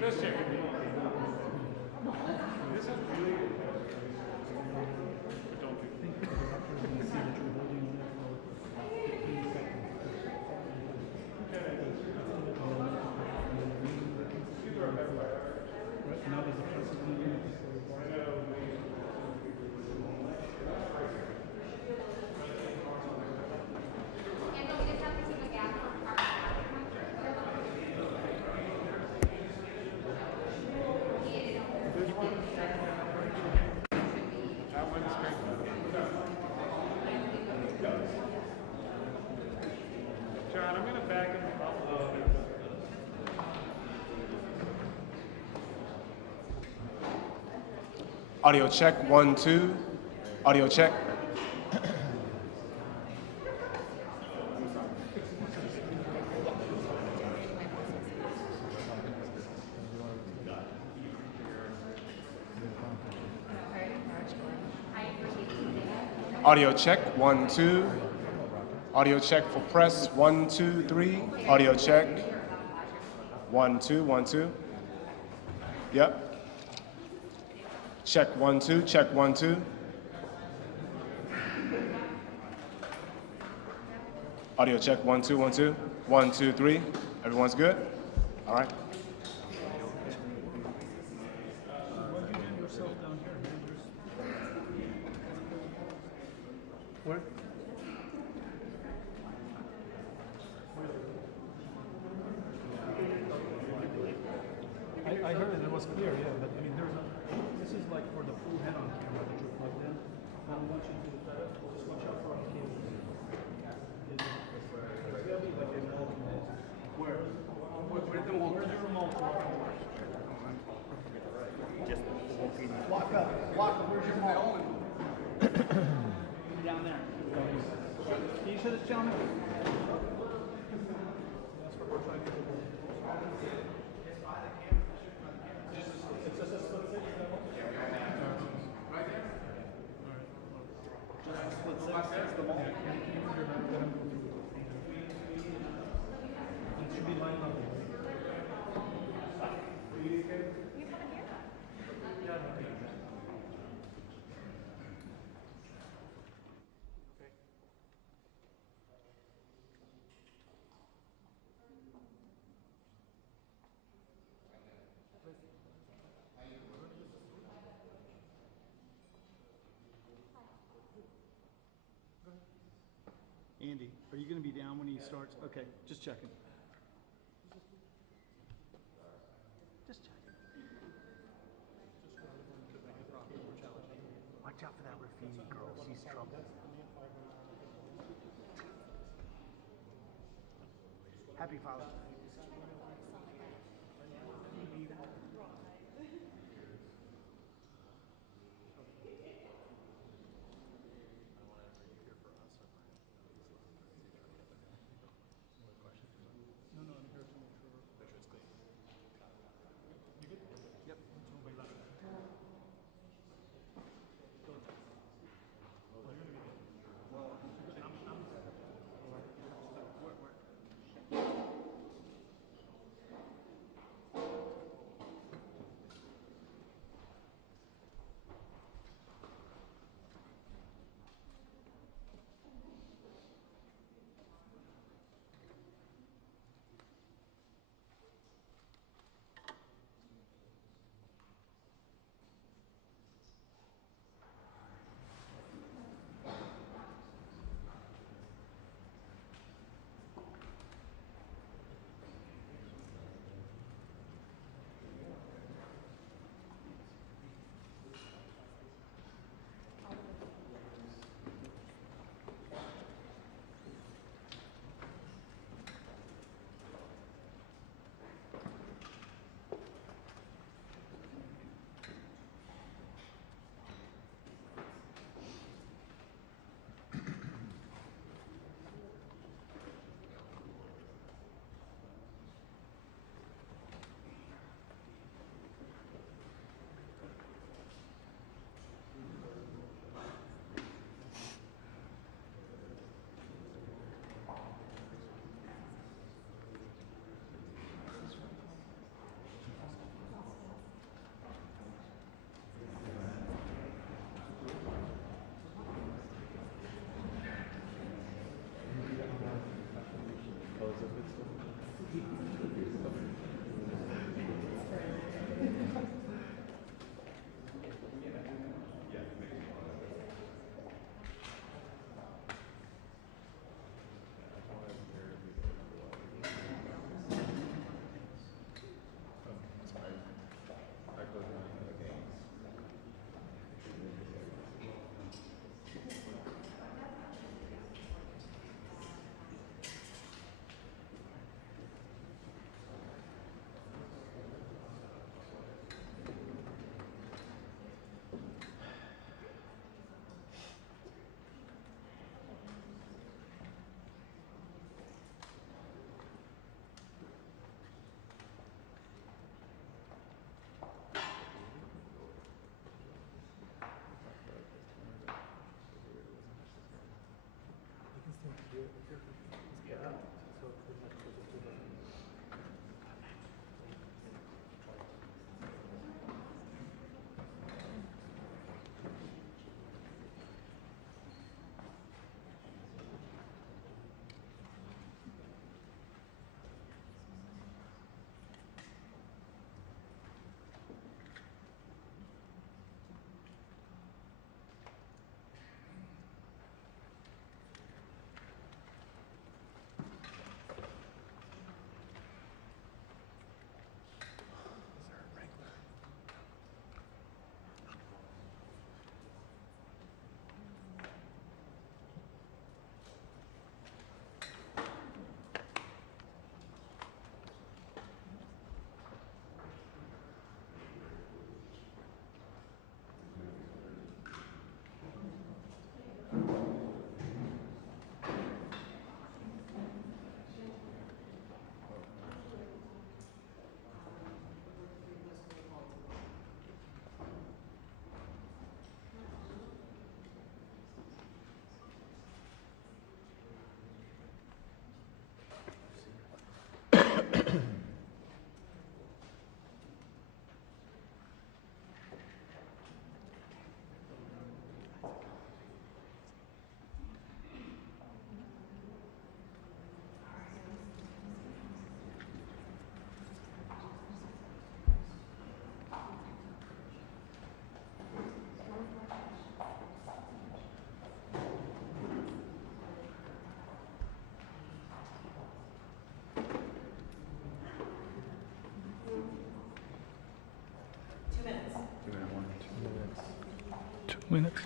Just checking. This is really good. But don't do Now there's a precedent. that one is great. John, I'm going to back him up a little bit. Audio check, 1, 2. Audio check. Audio check, 1, 2. Audio check for press, 1, 2, 3. Audio check, 1, 2, 1, 2. Yep. Check, 1, 2, check, 1, 2. Audio check, 1, 2, 1, 2. 1, 2, 3. Everyone's good? All right. Where? I heard it was clear, yeah, but I mean, this is like for the full head-on camera that you're plugged in. I want you to switch out for the cables. It's gonna be like a multiple. Where's the remote for? Just walk up, where's your remote? Down there. Can you show this gentleman? That's what we're trying to do. It's just a split six, is that one? Right there? Alright. Just a split six, that's the moment. It should be lined up. You coming here? Yeah. Andy, are you going to be down when he starts? Okay, just checking. Just checking. Watch out for that Rafini girl. She's trouble. Happy Father's Day. Minutes.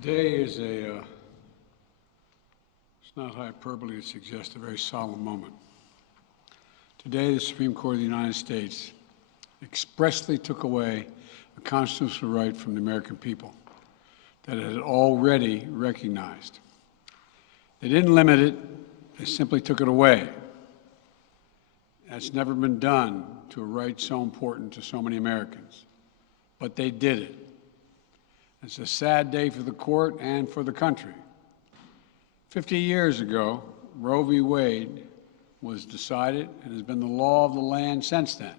Today is it's not hyperbole to suggest a very solemn moment. Today, the Supreme Court of the United States expressly took away a constitutional right from the American people that it had already recognized. They didn't limit it, they simply took it away. That's never been done to a right so important to so many Americans, but they did it. It's a sad day for the court and for the country. 50 years ago, Roe v. Wade was decided and has been the law of the land since then.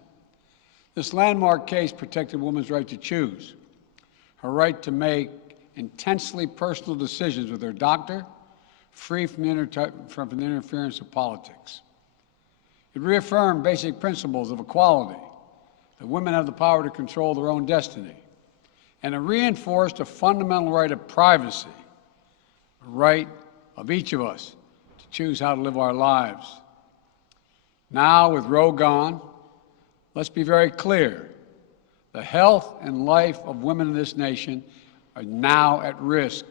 This landmark case protected women's right to choose, her right to make intensely personal decisions with her doctor, free from the interference of politics. It reaffirmed basic principles of equality, that women have the power to control their own destiny, and it reinforced a fundamental right of privacy, a right of each of us to choose how to live our lives. Now, with Roe gone, let's be very clear. The health and life of women in this nation are now at risk.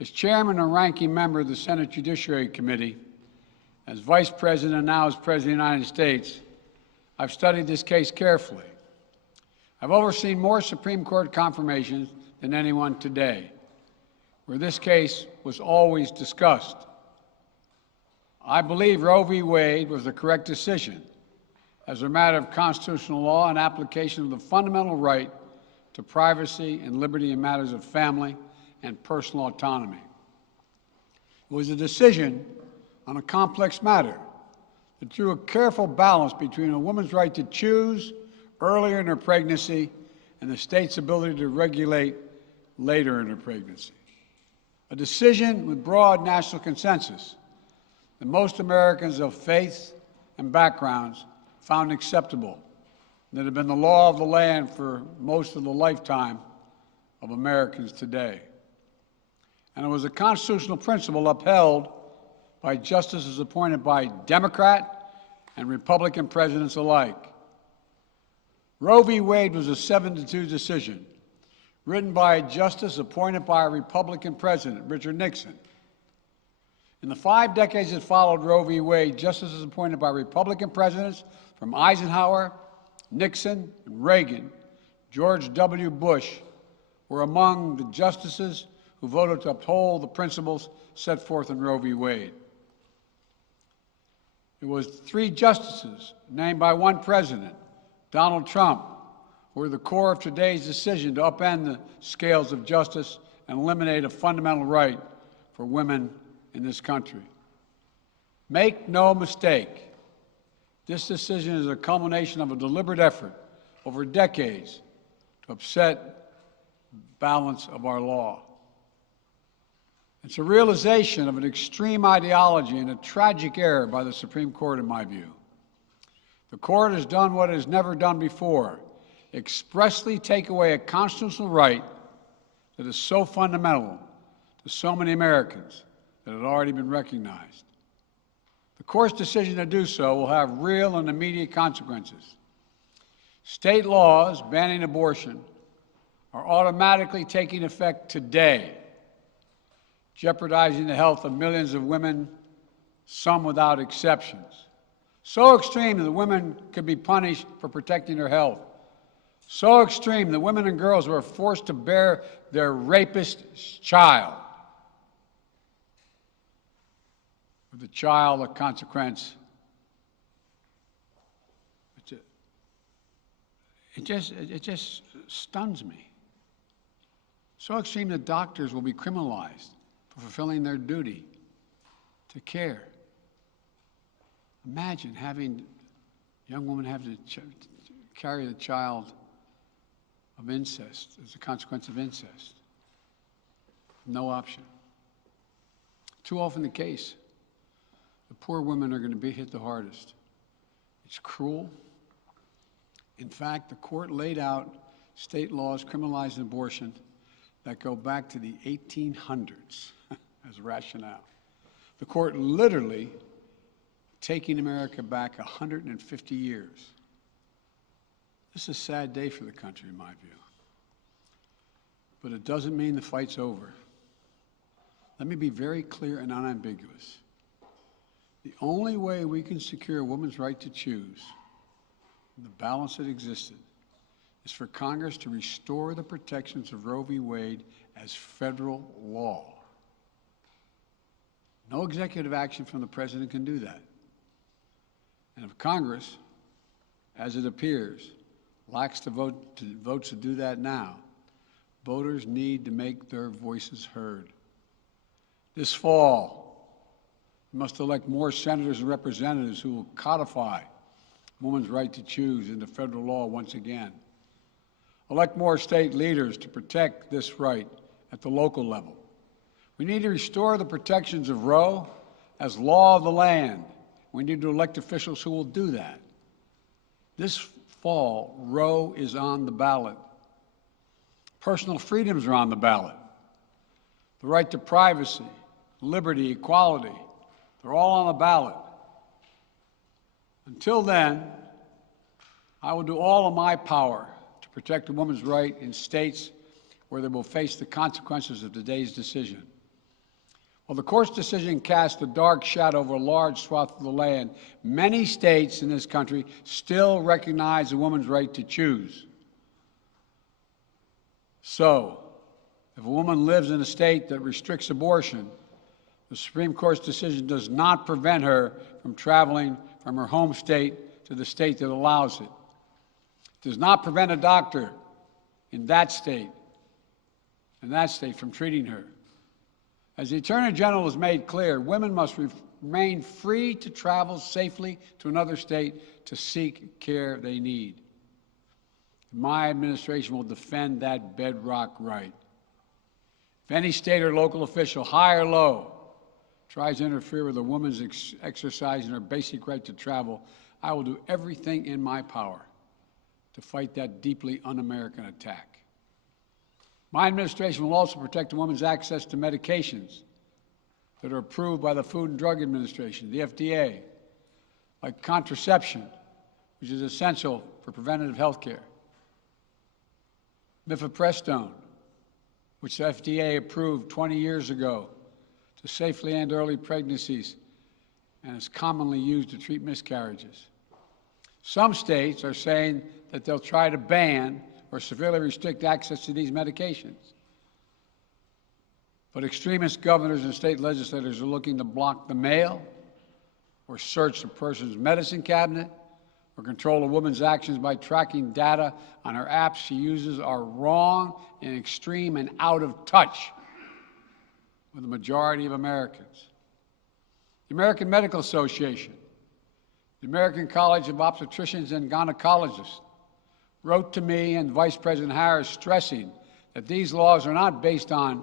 As chairman and ranking member of the Senate Judiciary Committee, as vice president and now as president of the United States, I've studied this case carefully. I've overseen more Supreme Court confirmations than anyone today, where this case was always discussed. I believe Roe v. Wade was the correct decision as a matter of constitutional law and application of the fundamental right to privacy and liberty in matters of family and personal autonomy. It was a decision on a complex matter that drew a careful balance between a woman's right to choose earlier in her pregnancy and the state's ability to regulate later in her pregnancy. A decision with broad national consensus that most Americans of faith and backgrounds found acceptable, and that had been the law of the land for most of the lifetime of Americans today. And it was a constitutional principle upheld by justices appointed by Democrat and Republican presidents alike. Roe v. Wade was a 7-2 decision, written by a justice appointed by a Republican president, Richard Nixon. In the 5 decades that followed Roe v. Wade, justices appointed by Republican presidents from Eisenhower, Nixon, and Reagan, George W. Bush were among the justices who voted to uphold the principles set forth in Roe v. Wade. It was 3 justices named by one president, Donald Trump, who were the core of today's decision to upend the scales of justice and eliminate a fundamental right for women in this country. Make no mistake, this decision is a culmination of a deliberate effort over decades to upset the balance of our law. It's a realization of an extreme ideology and a tragic error by the Supreme Court, in my view. The court has done what it has never done before, expressly take away a constitutional right that is so fundamental to so many Americans that had already been recognized. The court's decision to do so will have real and immediate consequences. State laws banning abortion are automatically taking effect today, jeopardizing the health of millions of women, some without exceptions. So extreme that women could be punished for protecting their health. So extreme that women and girls were forced to bear their rapist's child. With the child, a consequence. It just stuns me. So extreme that doctors will be criminalized for fulfilling their duty to care. Imagine having a young woman have to carry the child of incest as a consequence of incest. No option. Too often the case. The poor women are going to be hit the hardest. It's cruel. In fact, the court laid out state laws criminalizing abortion that go back to the 1800s as rationale. The court literally taking America back 150 years. This is a sad day for the country, in my view. But it doesn't mean the fight's over. Let me be very clear and unambiguous. The only way we can secure a woman's right to choose, the balance that existed, is for Congress to restore the protections of Roe v. Wade as federal law. No executive action from the president can do that. And if Congress, as it appears, lacks the votes to do that now, voters need to make their voices heard. This fall, we must elect more senators and representatives who will codify women's right to choose into federal law once again. Elect more state leaders to protect this right at the local level. We need to restore the protections of Roe as law of the land. We need to elect officials who will do that. This fall, Roe is on the ballot. Personal freedoms are on the ballot. The right to privacy, liberty, equality, they're all on the ballot. Until then, I will do all of my power to protect a woman's right in states where they will face the consequences of today's decision. While the court's decision cast a dark shadow over a large swath of the land, many states in this country still recognize a woman's right to choose. So, if a woman lives in a state that restricts abortion, The Supreme Court's decision does not prevent her from traveling from her home state to the state that allows it. It does not prevent a doctor in that state from treating her. As the Attorney General has made clear, women must remain free to travel safely to another state to seek care they need. My administration will defend that bedrock right. If any state or local official, high or low, tries to interfere with a woman's exercising her basic right to travel, I will do everything in my power to fight that deeply un-American attack. My administration will also protect a woman's access to medications that are approved by the Food and Drug Administration, the FDA, like contraception, which is essential for preventative health care, mifepristone, which the FDA approved 20 years ago to safely end early pregnancies and is commonly used to treat miscarriages. Some states are saying that they'll try to ban or severely restrict access to these medications. But extremist governors and state legislators are looking to block the mail or search a person's medicine cabinet or control a woman's actions by tracking data on her apps she uses are wrong and extreme and out of touch with the majority of Americans. The American Medical Association, the American College of Obstetricians and Gynecologists wrote to me and Vice President Harris stressing that these laws are not based on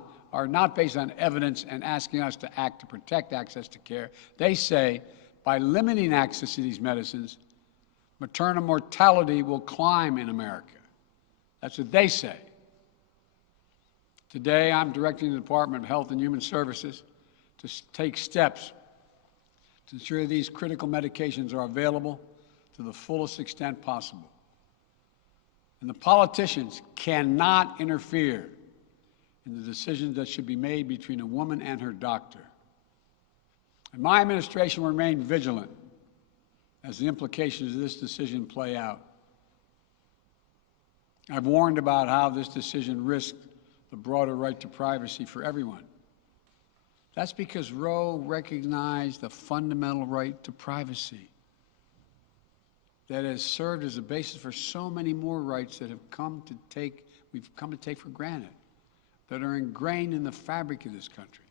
evidence and asking us to act to protect access to care. They say by limiting access to these medicines, maternal mortality will climb in America. That's what they say. Today, I'm directing the Department of Health and Human Services to take steps to ensure these critical medications are available to the fullest extent possible. And the politicians cannot interfere in the decisions that should be made between a woman and her doctor. And my administration will remain vigilant as the implications of this decision play out. I've warned about how this decision risks the broader right to privacy for everyone. That's because Roe recognized the fundamental right to privacy that has served as a basis for so many more rights that we've come to take for granted, that are ingrained in the fabric of this country.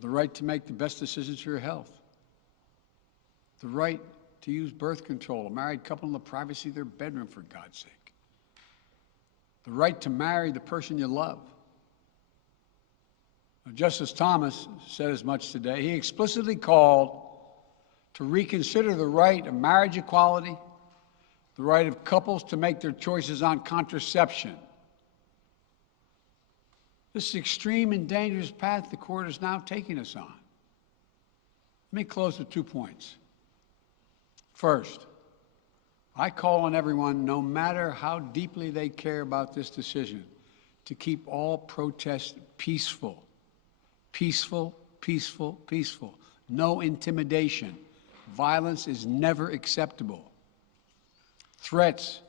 The right to make the best decisions for your health. The right to use birth control, a married couple in the privacy of their bedroom, for God's sake. The right to marry the person you love. Now, Justice Thomas said as much today. He explicitly called to reconsider the right of marriage equality, the right of couples to make their choices on contraception. This is extreme and dangerous path the court is now taking us on. Let me close with 2 points. First, I call on everyone, no matter how deeply they care about this decision, to keep all protests peaceful. Peaceful, peaceful, peaceful. No intimidation. Violence is never acceptable. Threats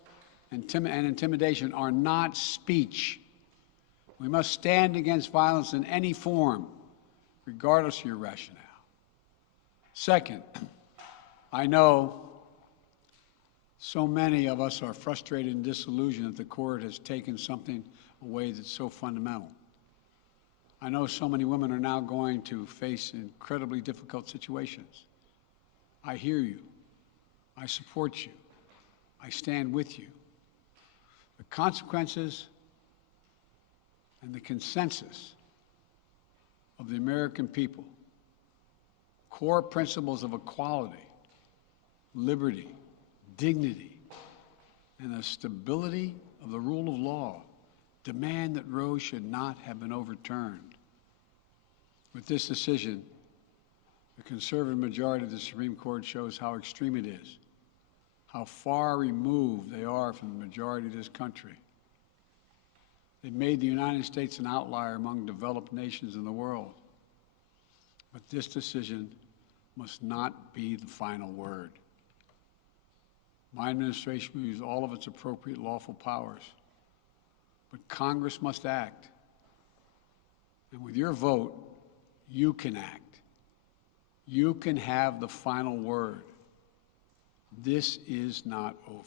and intimidation are not speech. We must stand against violence in any form, regardless of your rationale. Second, I know so many of us are frustrated and disillusioned that the court has taken something away that's so fundamental. I know so many women are now going to face incredibly difficult situations. I hear you. I support you. I stand with you. The consequences and the consensus of the American people, core principles of equality, liberty, dignity, and the stability of the rule of law demand that Roe should not have been overturned. With this decision, the conservative majority of the Supreme Court shows how extreme it is, how far removed they are from the majority of this country. They've made the United States an outlier among developed nations in the world. But this decision must not be the final word. My administration will use all of its appropriate lawful powers, but Congress must act. And with your vote, you can act. You can have the final word. This is not over.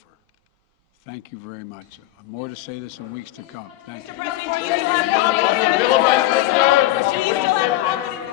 Thank you very much. More to say this in weeks to come. Thank you. Mr. President, do you still have confidence?